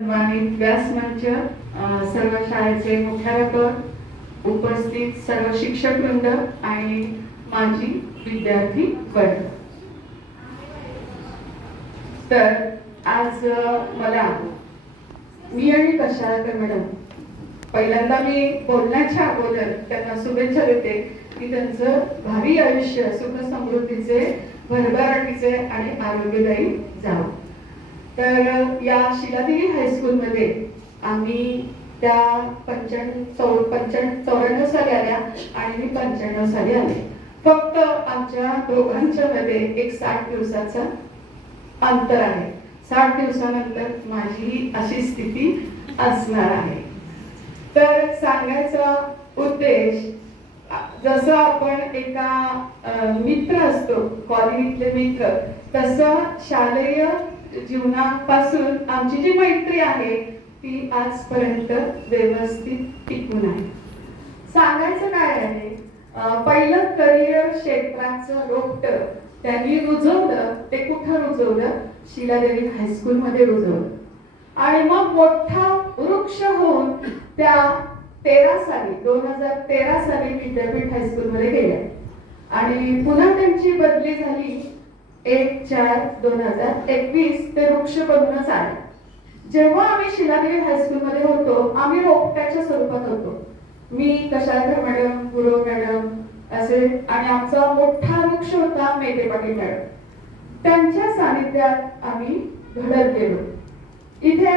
सन्मानित व्यासमंच, सर्व शाळेचे मुख्याध्यापक, उपस्थित सर्व शिक्षक वृंद आणि माजी विद्यार्थी वर्ग. तर आज मला मी आणि कशाळकर मॅडम पहिल्यांदा मी बोलण्याच्या अगोदर त्यांना शुभेच्छा देते की त्यांचं भावी आयुष्य सुख समृद्धीचे, भरभराटीचे आणि आरोग्यदायी जावं. तर या शिलादेवी हायस्कूलमध्ये आम्ही त्या 94 साली आल्या आणि मी 95 साली आले. फक्त आमच्या दोघांच्या मध्ये एक 60 दिवसाचा अंतर आहे. 60 दिवसानंतर माझी अशी स्थिती असणार आहे. तर सांगायचा उद्देश, जसं आपण एका मित्र असतो, कॉलनीतले मित्र, तसं शालेय जीवनापासून आमची जी मैत्री आहे ती आजपर्यंत व्यवस्थित टिकून आहे. सांगायचं काय आहे, पहिलं करिअर क्षेत्राचं रोपट त्यांनी रुजवलं. ते कुठं रुजवलं? शिलादेवी हायस्कूल मध्ये रुजवलं. आणि मग मोठा वृक्ष होऊन त्या 2013 साली विद्यापीठ हायस्कूल मध्ये गेल्या आणि पुन्हा त्यांची बदली झाली 1/4/2021. ते वृक्ष बनूनच आले. जेव्हा आम्ही शिलादेवी हायस्कूल मध्ये होतो, आम्ही रोपट्याच्या स्वरूपात होतो. मी, कशाळकर मॅडम, गुरव मॅडम असे, आणि आमचा मोठा वृक्ष होता मेघे पाटील मॅडम. त्यांच्या सानिध्यात आम्ही घडत गेलो. इथे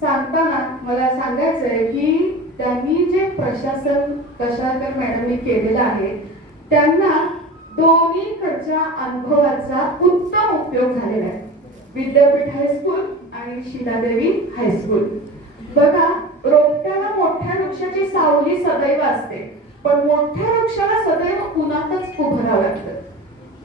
सांगताना मला सांगायचं आहे की त्यांनी जे प्रशासन कशाळकर मॅडमनी केलेलं आहे, त्यांना दोन्हीकडच्या अनुभवाचा उत्तम उपयोग झालेला आहे. विद्यापीठ हायस्कूल आणि शिलादेवी हायस्कूल. बघा, रोपट्याला मोठ्या वृक्षाची सावली सदैव असते, पण मोठ्या वृक्षाला सदैव उन्हातच उभं राहावं लागतं.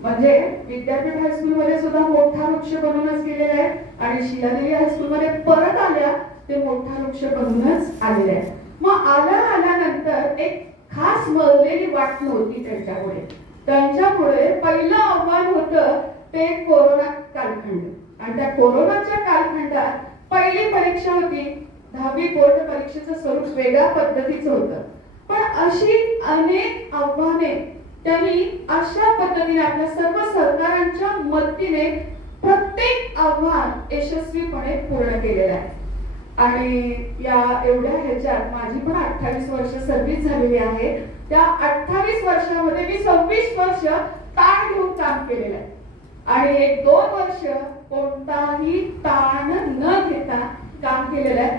म्हणजे विद्यापीठ हायस्कूल मध्ये सुद्धा मोठा वृक्ष बनूनच गेलेला आहे आणि शिलादेवी हायस्कूल मध्ये परत आल्या ते मोठा वृक्ष बनूनच आलेले आहे. मग आल्यानंतर एक खास मळलेली वाट नव्हती त्यांच्यापुढे. त्यांच्यापुढे पहिलं आव्हान होतं ते कोरोना कालखंड. आणि त्या कोरोनाच्या कालखंडात पहिली परीक्षा होती. 10वी बोर्ड परीक्षेचं स्वरूप वेगळ्या पद्धतीचं होतं. पण अशी अनेक आव्हाने त्यांनी अशा पद्धतीने आपल्या सर्व सहकाऱ्यांच्या मदतीने प्रत्येक आव्हान यशस्वीपणे पूर्ण केलेलं आहे. आणि या एवढ्या ह्याच्यात माझी पण 28 वर्ष सर्व्हिस झालेली आहे. त्या 28 वर्षामध्ये मी 26 वर्ष ताण घेऊन काम केलेलं आहे आणि 1-2 वर्ष कोणताही ताण न घेता काम केलेलं आहे.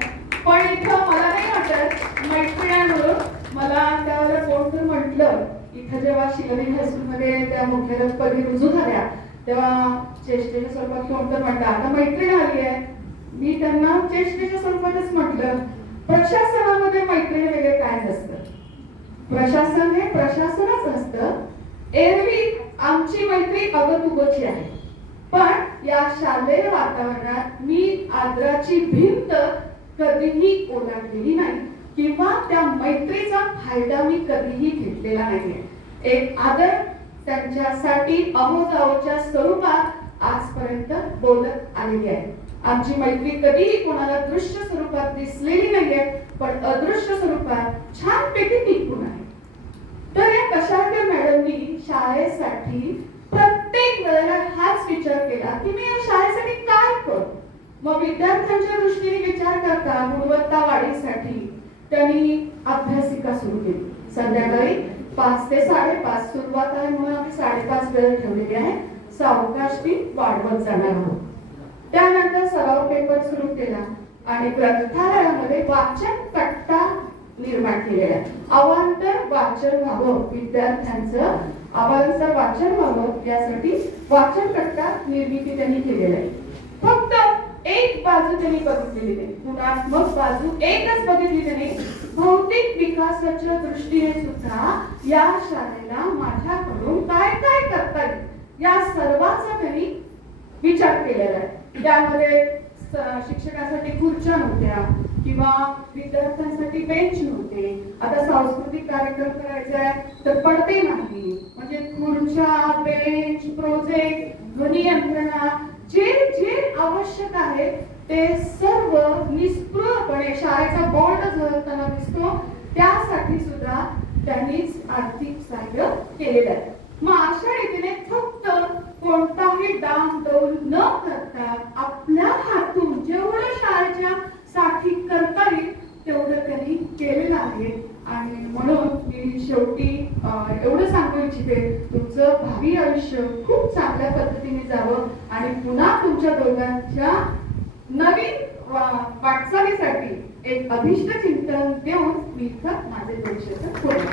पण इथं मला नाही वाटत मैत्रिणींवरून मला त्यावर कोणतं म्हटलं, इथं जेव्हा शिलादेवी हायस्कूलमध्ये त्या मुख्याध्यापकपदी रुजू झाल्या तेव्हा चेष्टेच्या स्वरूपात कोणतं म्हटलं, आता मैत्रीण आली आहे. मी त्यांना चेष्टेच्या स्वरूपातच म्हटलं, प्रशासनामध्ये मैत्रिणी वगैरे काय नसतं. प्रशासन हे प्रशासनच असतं. एरवी आमची मैत्री अगतुगची आहे, पण या शालेय वातावरणात मी आदराची भिंत कधीही ओलांडलेली नाही किंवा त्या मैत्रीचा फायदा मी कधीही घेतलेला नाहीये. एक आदर त्यांच्यासाठी अहोजाओच्या स्वरूपात आजपर्यंत बोलत आलेली आहे. आमची मैत्री कधीही कोणाला दृश्य स्वरूपात दिसलेली नाहीये, पण अदृश्य स्वरूपात छानपैकी टिकून आहे. तर या कशाळकर मॅडमनी शाळेसाठी प्रत्येक वेळेला हाच विचार केला की मी या शाळेसाठी काय करू. मग विद्यार्थ्यांच्या दृष्टीने विचार करता गुणवत्ता वाढीसाठी त्यांनी अभ्यासिका सुरू केली. संध्याकाळी 5 ते 5:30 सुरुवात आहे म्हणून आम्ही 5:30 वेळ ठेवलेली आहे. सावकाश ती वाढवत जाणार आहोत. त्यानंतर सराव पेपर सुरू केला आणि ग्रंथालयामध्ये वाचन कट्टा निर्माण केलेला आहे. अवांतर वाचन व्हावं, विद्यार्थ्यांचं अवांतर वाचन व्हावं यासाठी वाचन कट्टा निर्मिती त्यांनी केलेला आहे. फक्त एक बाजू त्यांनी बघितलेली नाही, गुणात्मक बाजू एकच बघितली त्यांनी. भौतिक विकासाच्या दृष्टीने सुद्धा या शाळेला माझ्याकडून काय काय करता येईल या सर्वांचा त्यांनी विचार केलेला आहे. त्यामध्ये शिक्षकांसाठी खुर्च्या नव्हत्या किंवा विद्यार्थ्यांसाठी बेंच नव्हते. आता सांस्कृतिक कार्यक्रम करायचा आहे तर पडदे नाही. म्हणजे खुर्च्या, बेंच, प्रोजेक्ट, ध्वनी यंत्रणा जे जे आवश्यक आहे ते सर्व केलेलं आहे. मग अशा रीतीने फक्त कोणताही दाम दौल न करता आपल्या हातून जेवढं शाळेच्या साठी करता येईल तेवढं त्यांनी केलेलं आहे. आणि म्हणून मी शेवटी एवढं सांगू इच्छिते, तुमचं भावी आयुष्य खूप चांगल्या पद्धतीने जावं आणि पुन्हा तुमच्या दोघांच्या नवीन वाटचालीसाठी एक अभिष्ट चिंतन देऊन मी इथं माझे दोन शब्द पूर्ण